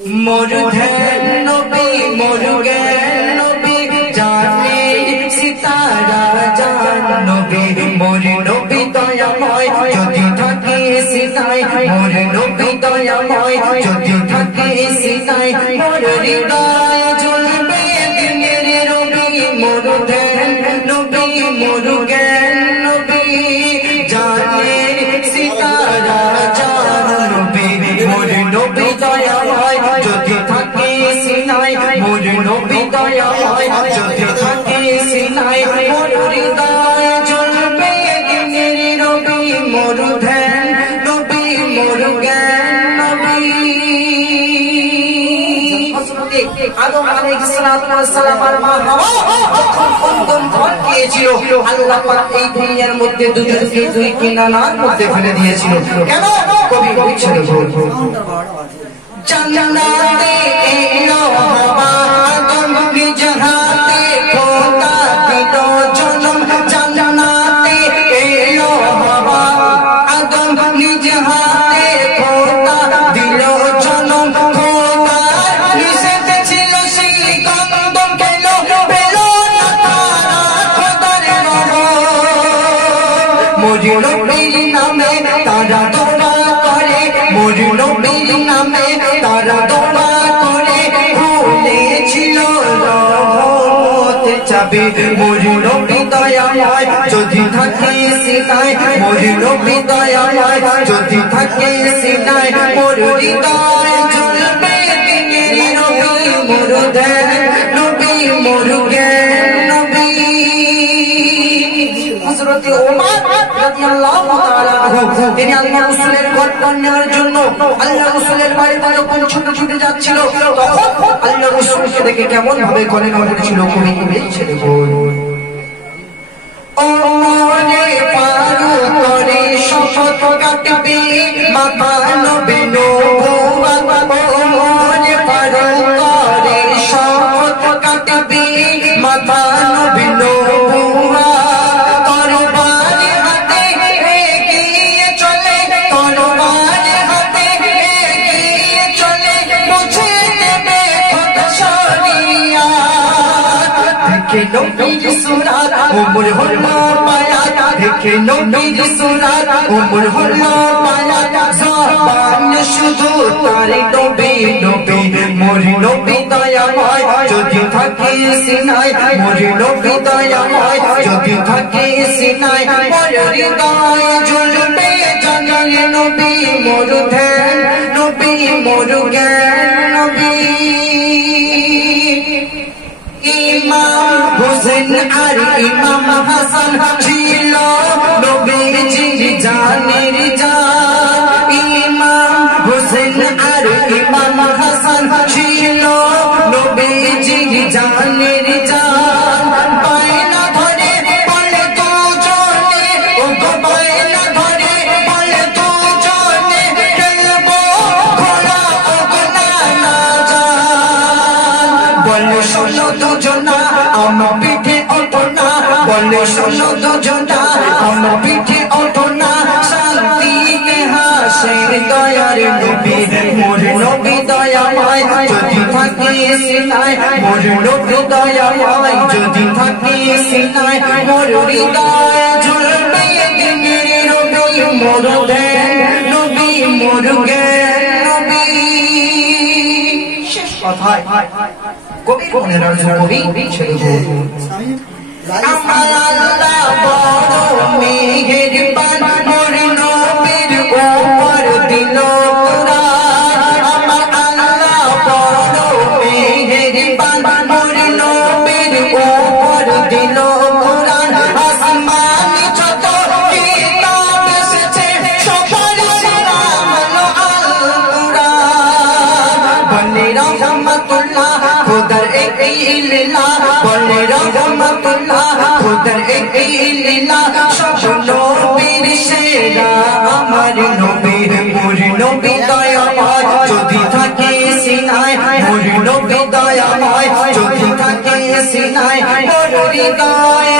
मुर्धन नबी मुर्गन नबी जाने सितारा जान नबी मोर नबी दयामय যদি থাকে সিনাই মোর নবী দয়াময় যদি থাকে সিনাই মোর হৃদয় জ্বলবে দিনের রবি মুর্ধন নবী মুর্গন নবী জানে সিতারা জান নবী মোর নবী দয়াময় যদি থাকে সিনাই মোর নবী দয়াময় যদি থাকে সিনাই মোর হৃদয় জ্বলবে দিনের রবি মুর্ধন নবী মুর্গন নবী আদম আলাইহিস সালাতু ওয়াস সালামের মা হাওয়া যখন বন্ধন ঘটিয়েছিল আল্লাহ পাক এই দুনিয়ার মধ্যে দুজনকে দুই কিনারার মধ্যে ফেলে দিয়েছিল কেন কবি লিখছেন জান্নাতে এলো হাওয়া আদম নিজ হাতে খোদা দিল জন্ম জান্নাতে এলো হাওয়া আদম নিজ হাতে খোদা দিল জন্ম খোদা নিষেধ ছিল সেই গন্ধ পেল পেল না তারা খোদার মোর নবীর নামে তারা দোয়া করে মোর নবীর নামে তারা দোয়া করে খুলেছিল রহমত চাবি মোর নবী দয়াময় যদি থাকে সিনাই মোর নবী দয়াময় যদি থাকে সিনাই মোর হৃদয় জ্বলবে দিনের নবী মুর্ধন নবী মুর্গন নবী হযরত ওমর রাদিয়াল্লাহু তাআলা আনহু তিনি আল্লাহ রাসূলের ঘটনা নেওয়ার জন্য আল্লাহ রাসূলের বাড়িতে যখন ছুটে ছুটে যাচ্ছিল তখন আল্লাহ রাসূলকে দেখে কেমন ভাবে গলেন বলেছিল কবি ছেলে বল ও মনে পারু করে শপথ কাটবে মাথা নবে নবুয়াত ও মনে পারু করে শপথ কাটবে মাথা নবে নবুয়াত তরবারি হাতে এগিয়ে চলে তরবারি হাতে এগিয়ে চলে মুছে দেবে খোদা শরিয়াত দেখে নবীর সুরাত ওমর হলো পায়াত দেখে নবীর সুরাত ওমর হলো পায়াত জবান শুধু তার নবী নবী মোর নবী দয়াময় যদি থাকে সিনাই মোর নবী দয়াময় যদি থাকে সিনাই মোর হৃদয় জ্বলবে জানাল নবী মুর্ধন নবী মুর্গন নবী ইমাম হোসেন আর ইমাম হাসান ছিল নবীজির জানের জান ইমাম হোসেন আর ইমাম হাসান ছিল নবীজির জানের জান পায়না ধরে বলে দুজনে ও গো পায়না ধরে বলে দুজনে খেলবো ঘোড়া ও গো নানা জান বলে শোনো দুজনা আমার পিঠে ওঠো না বলে শোনো দুজনা আমার পিঠে ওঠো না শান্তিতে হাসের দয়ার নবী মোর নবী দয়াময় যদি থাকে সিনাই মোর নবী দয়াময় যদি থাকে সিনাই মোর হৃদয় জ্বলবে দিনের রবি মুর্ধন নবী মুর্গন নবী শেষ কথায় কবি কোনের কবি ছেলে আমার আল্লাহ বড় মেহেরবান মোর নবীর উপর দিল কুরআন আমার আল্লাহ বড় মেহেরবান মোর নবীর উপর দিল কুরআন আসমানি যত কিতাব এসেছে সবার সেরা হলো আল কুরআন বলে রহমাতুল্লাহ খোদার এক লীলা বলে রহমাতুল্লাহ খোদার এক লীলা সব নবীর সেরা আমার নবী মোর নবী দয়াময় যদি থাকে সিনাই মোর নবী দয়াময় যদি থাকে সিনাই মোর হৃদয়